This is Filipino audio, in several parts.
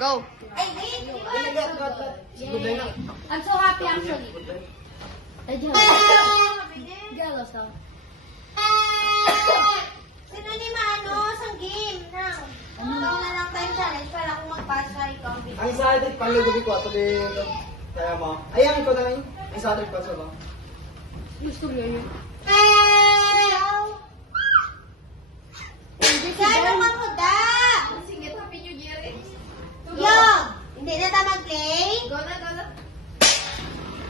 Go. Ay, I'm so happy actually. I jealous though. Sino ni Mano sa game na? Ikaw na lang time challenge para kung magpasa ikaw ang video. Ang isa atin, panlugogi ko. Tuloy, kaya mo. Ayan, ikaw na lang yun. Ang isa atin, pa sa ba? Gusto ko yun. Gano'n ka mo da? Singit, Happy New Year eh. Yung! Hindi na tayo mag-play? Go na, go na.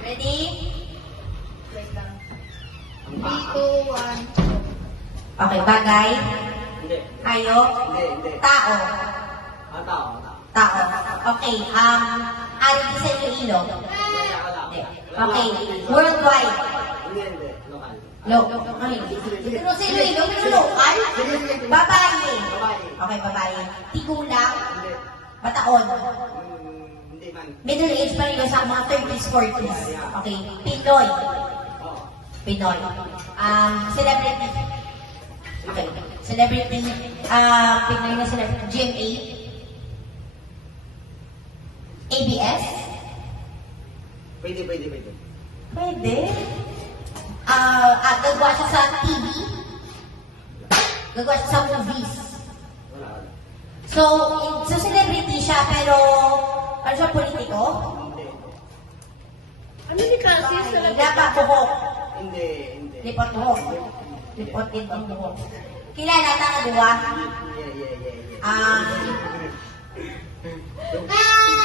Ready? Play lang. 3, 2, 1. Okay, bagay, Hindi. hayop, Hindi. tao. Ah, tao. Tao. Okay, ari sa Iloilo. Hindi. Okay, worldwide. Hindi. Lokal. Ano yun? Pero sa Iloilo, pero local? Babae. Babae. Okay, babae. Tigulang, Hindi. bataon. Hindi man. Middle age pa rin sa mga 30s, 40s. Okay, Pinoy. Oo. Pinoy. Celebrity. Okay, celebrity. Pinoy na celebrity. GMA. ABS. Pwede. Pwede. Gagawa siya sa TV. Gagawa siya sa movies. Wala. So celebrity siya, pero ano siya, politiko? Hindi. Ano ni Francis talaga? Dapat buhok. Hindi. Lipot buhok. Lipot din ang buhok. Kilala ka na, diba? Yeah.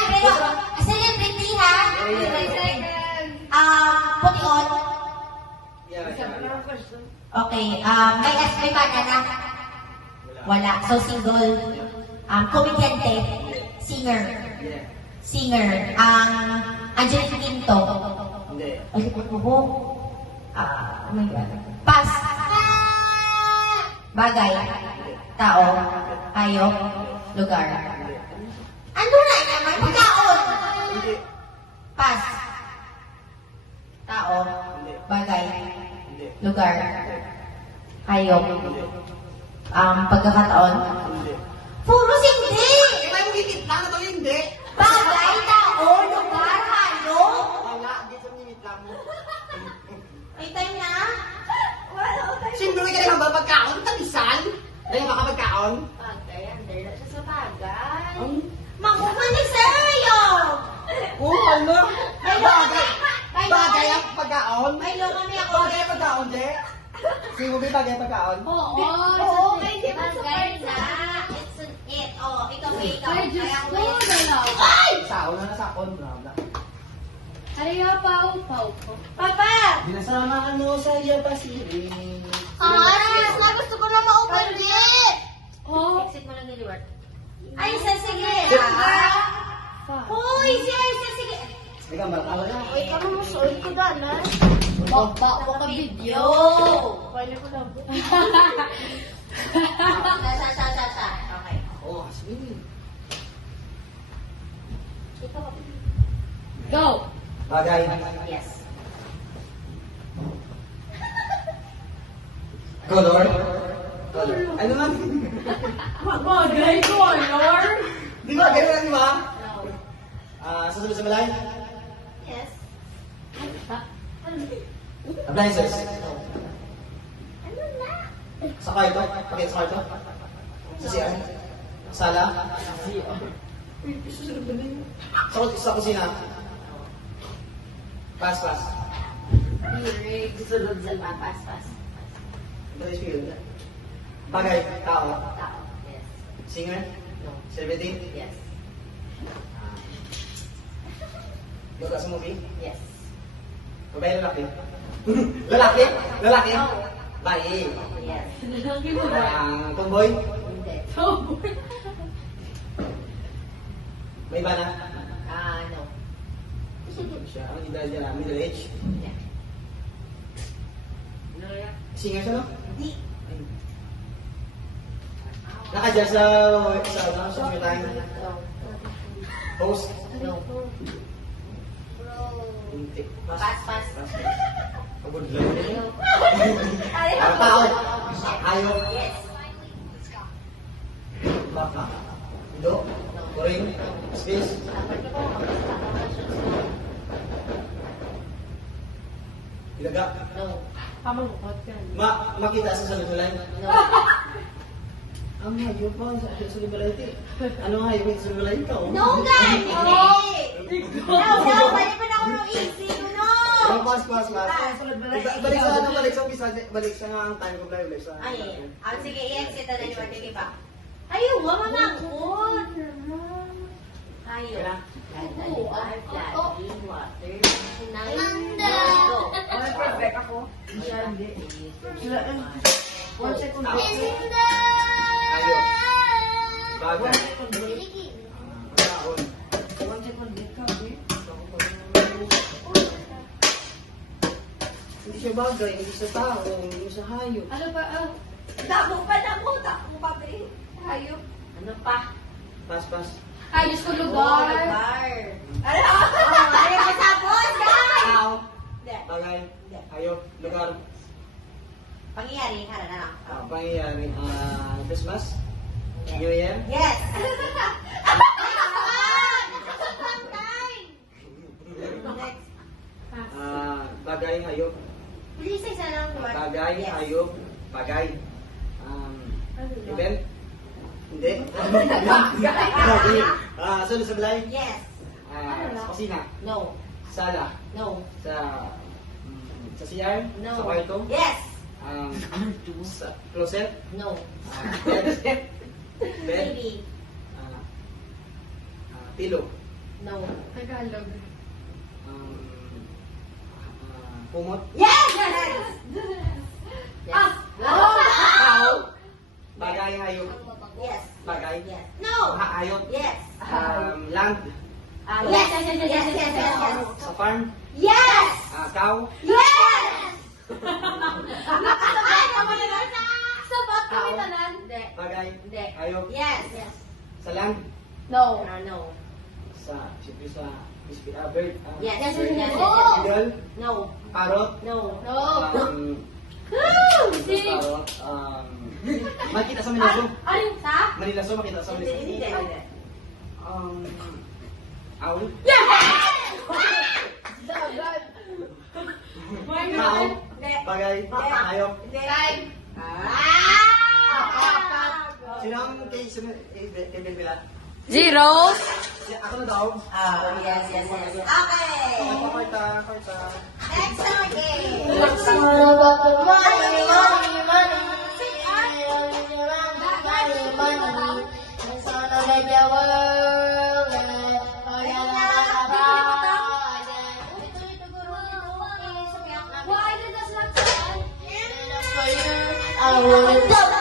Pero, celebrity ha? Pution. Yeah. Okay, may partner na? Wala. So, single. Komedyante. Singer. Yeah. Singer. Angelique Quinto. Hindi. Ay, lipot buhok. Oh my God. Pass. Bagay. Tao. Hayop. Lugar. Ano na naman? Pagkaon. Hindi. Pass. Tao. Bagay. Hindi. Lugar. Hayop. Pagkakataon. Hindi. Puros hindi. Iba yung higit lang ito hindi. Bagay, tao, lugar, hayop. Wala, dito minit lang mo. May time na? Siyempre ka lang ba pagkaon? Tabisan? Dahil makapagkaon? Bagay, under na siya sa bagay. Makukunin sa'yo. Ano? May Bagay. may Bagay ang pagkaon? May kami ako. Bagay ang pagkaon, de? Sige mo ba bagay ang pagkaon? Oo. Bagay na. It's an it. Oh, ikaw. Ay, Diyos Kaya ko, ako dalaw. Saon na nasakon. Brava. Kaya pau ko. Papa! Dinasamahan mo sa iya pasiring. Aras na, gusto ko na ma-open it. Oh. Exit mo lang niliwat. Ay, sige. Hoy, sige. Ikaw, malakaw na. Uy, kamo mo suot ko doon, ha? Bakba mo ka video. Pwede ko lang. Sa. Okay. Oh, asmin. Go. Bagay. Yes. Color. Ano man? Bagay ko, Lord. Di ba? Ganyan di ba? Susunod sa balay? Yes. Appliances. Ano na? Sa kwarto? Pakit sa kwarto? Sa CR? Sala? Sa kusina? Pass. Sunod sa papas. Dali field. Bagay, tao. Tao. Yes. Singer? No. Celebrity? Yes. Lugar sa movie? Yes. Babae, lalaki? Lalaki? Lalaki? No. Bae. Yes. Lagi mo ba? Tomboy? Hindi. May iba na? No. Siya, ang edad niya, middle age. Yeah. No, yeah. Singer siya, no? Di. Nakadya sa summer time. No. Host? No. Hindi. Pass. Pagod lang yun. No. Ang tao. Ayaw. Yes. Baka. Do. No. Boring. Space. Ilaga. No. Pamalukot yan. Makita sa salubulay. No. Ang hayop ba sa salubulay? Ano nga hayop sa salubulay ka? No, guys! Hindi! No, balik pa na ako ng easy. No! Pas. Balik sa umpisa. Balik sa nga ang time ko ba? Balik sa... Ay, sige, i-exit na ni Martin, di ba? Ayaw, mamanakot. Ayaw. Kaya? Ano, perfect ako? Siya hindi. Sila, 1 second break. Hayop. Bagay. 1 second break. Taon. 1 second break ka, okay? Hindi siya bagay, hindi siya tao, hindi siya hayop. Ano pa, Damo pa, be. Ayaw. Ano pa? Pas. Ay, Diyos ko lugar. Ano? Ayaw ka tapos, guys! Tao. Hindi. Bagay. Hayop. Lugar. Pangyayari, hala na lang. Pangyayari. Christmas. New Year. Yes! Next. Bagay, hayop. Please, isa lang. Bagay, Yes. hayop. Bagay. Event. Hindi. Bagay. Sunod sa balay. Yes. Sa kusina. No. Sala. No. Sa CR. No. Sa kwarto. Yes. Sa closet. No. Bed. Bed. Baby. Pillow. No. Tagalog. Kumot. Yes! Yes. Tao. Bagay, hayop. Yes. Bagay. Yes. No. Hayop. Yes. Land. Yes. Yes. Sa farm. Yes. Cow. Yes! Nakasabay ka mo na lang na! Sabat kami tanan. Hindi. Bagay. Hindi. Hayop. Yes. Sa land. No. No. Siyempre sa bird. Yes. Yes. Bird. Yes. Eagle. No. Parrot. No. No. Sing. Parrot. Makita sa Manilaso. Alin sa? Manilaso, makita sa Hindi, Manilaso. hindi, hindi. Owl. Dagat. Tao. Hindi. Bagay. Hayop. Hindi. Sino ang kay Belbela? Zero. Ako na daw. Yes. Okay. Kwarta. Next song game. I will